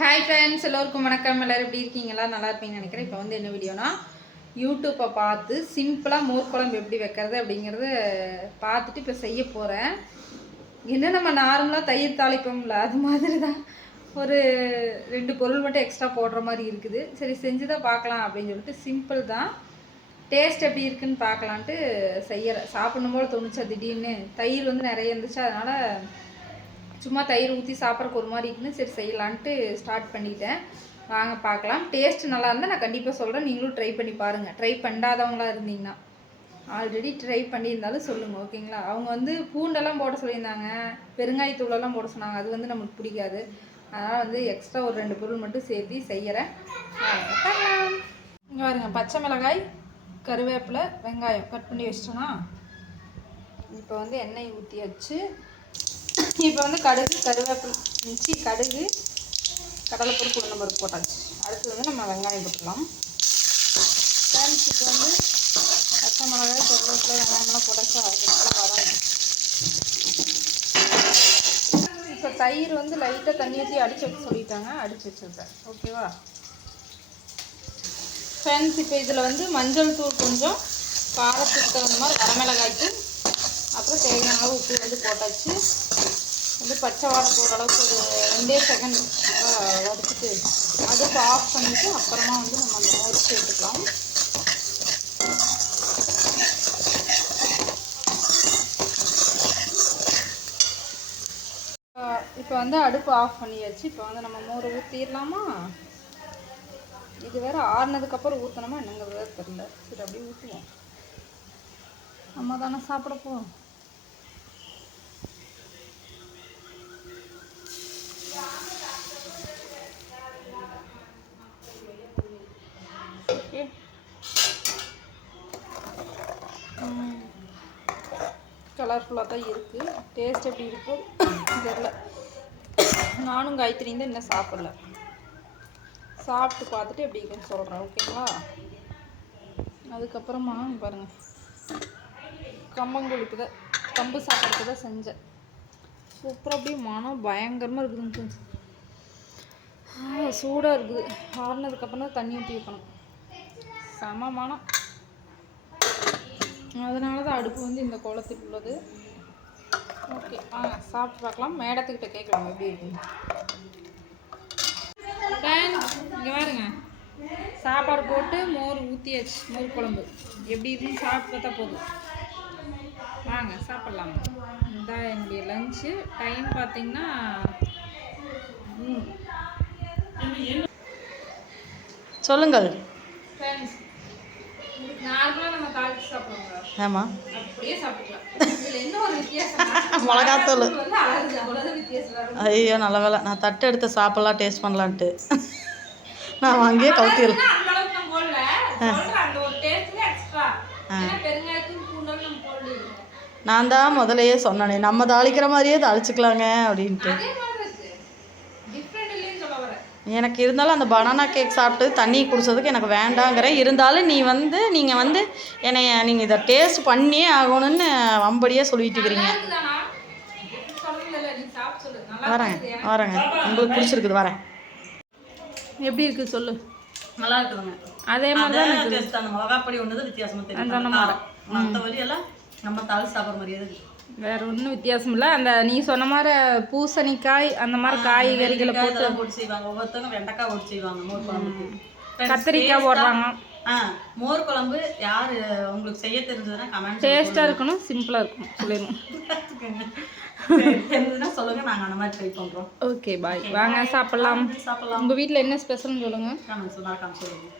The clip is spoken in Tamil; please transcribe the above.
ஹாய் ஃப்ரெண்ட்ஸ், எல்லோருக்கும் வணக்கம். எல்லோரும் எப்படி இருக்கீங்களா? நல்லா இருப்பீங்கன்னு நினைக்கிறேன். இப்போ வந்து என்ன வீடியோனா, யூடியூப்பை பார்த்து சிம்பிளாக மோர் குழம்பு எப்படி வைக்கிறது அப்படிங்கிறத பார்த்துட்டு இப்போ செய்ய போகிறேன். என்ன நம்ம நார்மலாக தயிர் தாளிப்போம்ல, அது மாதிரி தான் ஒரு 2 பொருள் மட்டும் எக்ஸ்ட்ரா போடுற மாதிரி இருக்குது. சரி, செஞ்சு தான் பார்க்கலாம் அப்படின்னு சொல்லிட்டு சிம்பிள் தான். டேஸ்ட் எப்படி இருக்குன்னு பார்க்கலான்ட்டு செய்யறேன். சாப்பிடணும் போல் தோணுச்சா திடீர்னு. தயிர் வந்து நிறைய இருந்துச்சு, அதனால் சும்மா தயிர் ஊற்றி சாப்பிட்றக்கு ஒரு மாதிரி இருக்குன்னு சரி செய்யலான்ட்டு ஸ்டார்ட் பண்ணிட்டேன். வாங்க பார்க்கலாம். டேஸ்ட் நல்லா இருந்தால் நான் கண்டிப்பாக சொல்கிறேன். நீங்களும் ட்ரை பண்ணி பாருங்கள். ட்ரை பண்ணாதவங்களாக இருந்தீங்கன்னா, ஆல்ரெடி ட்ரை பண்ணியிருந்தாலும் சொல்லுங்கள், ஓகேங்களா? அவங்க வந்து பூண்டெல்லாம் போட சொல்லியிருந்தாங்க, பெருங்காயத்தூளெல்லாம் போட சொன்னாங்க. அது வந்து நமக்கு பிடிக்காது. அதனால் வந்து எக்ஸ்ட்ரா ஒரு 2 பொருள் மட்டும் சேர்த்து செய்கிறேன். இங்கே பாருங்க, பச்சை மிளகாய், கருவேப்பிலை, வெங்காயம் கட் பண்ணி வச்சிட்டோன்னா, இப்போ வந்து எண்ணெய் ஊற்றி வச்சு, இப்போ வந்து கடுகு, கருவேப்பிலை, கடுகு, கடலைப்பருப்பு, உளுந்தம்பருப்பு போட்டாச்சு. அடுத்து வந்து நம்ம வெங்காயம் போட்டுக்கலாம். இப்போ வந்து பச்சை மிளகாய், கருவேப்பிலை, வெங்காயமெல்லாம் போட்டாச்சா, அதனால வராது. இப்போ தயிர் வந்து லைட்டாக தண்ணி ஊற்றி அடிச்சு வைக்க சொல்லிட்டாங்க, அடிச்சு வச்சுருக்கேன். ஓகேவா ஃப்ரெண்ட்ஸ்? இப்போ இதில் வந்து மஞ்சள் தூள் கொஞ்சம், காரத்துக்கு தகுந்த மாதிரி வரமிளகாய்க்கு, அப்புறம் தேவையான அளவு உப்பு வந்து போட்டாச்சு. வந்து பச்சை வாடை போகிற அளவுக்கு ஒரு 2 செகண்ட் வறுத்துட்டு அதுக்கு ஆஃப் பண்ணிவிட்டு அப்புறமா வந்து நம்ம அந்த மோர் சேர்த்துக்கலாம். இப்போ வந்து அடுப்பு ஆஃப் பண்ணியாச்சு. இப்போ வந்து நம்ம மோரை ஊற்றிடலாமா? இது வேறு ஆறுனதுக்கப்புறம் ஊற்றணுமா என்னங்கிறது வேறு தெரியல. சரி, அப்படியே ஊற்றுவோம். நம்ம தானே சாப்பிட போகிறோம். கலர்ஃபுல்லாக தான் இருக்குது. டேஸ்ட் எப்படி இருக்கும் தெரியல. நானும் காயத்ரியும் தான் இன்னும் சாப்பிடல. சாப்பிட்டு பார்த்துட்டு எப்படி இருக்குன்னு சொல்கிறேன், ஓகேங்களா? அதுக்கப்புறமா பாருங்கள், கம்பங்கூழுக்கு தான், கம்பு சாப்பிட்றதுக்கு தான் செஞ்சேன். சூப்பராக அப்படியே மனம் பயங்கரமாக இருக்குதுங்க. சூடாக இருக்குது. ஆறுனதுக்கப்புறம் தான் தண்ணி ஊற்றி வைக்கணும். செம மனம். அதனால தான் அடுப்பு வந்து இந்த கோலத்தில் உள்ளது. ஓகே, வாங்க சாப்பிட்டு பார்க்கலாம். மேடத்துக்கிட்ட கேட்கலாம் எப்படி இருக்குங்க. இங்கே பாருங்க, சாப்பாடு போட்டு மோர் ஊற்றியாச்சு. மோர் குழம்பு எப்படி இருக்குன்னு சாப்பிட்டு பார்த்தா போதும். வாங்க சாப்பிட்லாம். இதான் என்னுடைய லஞ்சு டைம். பார்த்தீங்கன்னா சொல்லுங்கள் ஃப்ரெண்ட்ஸ், நார்மலாக நம்ம தாளிச்சு சாப்பிடுவோங்க. ஆமாம், அப்படியே சாப்பிடலாம். இதில் என்ன ஒரு வித்தியாசம், மிளகாத்தூள். அவ்வளோதான் வித்தியாசம். ஐயோ நல்ல வேலை, நான் தட்டு எடுத்து சாப்பிட்லாம் டேஸ்ட் பண்ணலான்ட்டு நான் வாங்கியே கவுத்திடலாம். அந்த அளவுக்கு நம்ம போடல, அந்த ஒரு டேஸ்ட்ல எக்ஸ்ட்ரா. பெருங்காயத்தூள், பூண்டெல்லாம் நம்ம போடல. நான் தான் முதலையே சொன்னேனே, நம்ம தாளிக்கிற மாதிரியே தாளிச்சுக்கலாங்க அப்படின்ட்டு. எனக்கு இருந்தாலும் அந்த பனானா கேக் சாப்பிட்டு தண்ணி குடித்ததுக்கு எனக்கு வேண்டாங்கிறேன். இருந்தாலும் நீங்கள் வந்து நீங்கள் இதை டேஸ்ட் பண்ணியே ஆகணும்னு வம்படியே சொல்லிட்டு இருக்கிறீங்க. வரேங்க, உங்களுக்கு பிடிச்சிருக்குது. வரேன். எப்படி இருக்குது சொல்லு. நல்லா இருக்குதுங்க. அதே மாதிரி தான் அந்த மிளகாப்பொடி ஒன்று தான் வித்தியாசமாக தெரியும். மற்ற வரியெல்லாம் நம்ம தாளிச்சு சாப்பிட்ற மாதிரியே இருக்குது. வேற ஒன்றும் வித்தியாசம் இல்லை. அந்த நீ சொன்ன மாதிரி பூசணிக்காய் அந்த மாதிரி காய்கறிகளை போட்டு செய்வாங்க. ஒவ்வொருத்தவங்க வெண்டைக்காய் போட்டு செய்வாங்க மோர் குழம்புக்கு. கத்திரிக்காய் போடுறாங்க. மோர் குழம்பு யார் உங்களுக்கு செய்ய தெரிஞ்சதுன்னா கமெண்ட். டேஸ்ட்டாக இருக்கணும், சிம்பிளாக இருக்கணும் சொல்லிடணும். தெரிஞ்சதுன்னா சொல்லுங்க, நாங்கள் அந்த மாதிரி ட்ரை பண்ணுறோம். ஓகே, பாய். வாங்க சாப்பிட்லாம். உங்கள் வீட்டில் என்ன ஸ்பெஷல்னு சொல்லுங்கள். கமெண்ட்ஸ் சொல்லுங்கள்.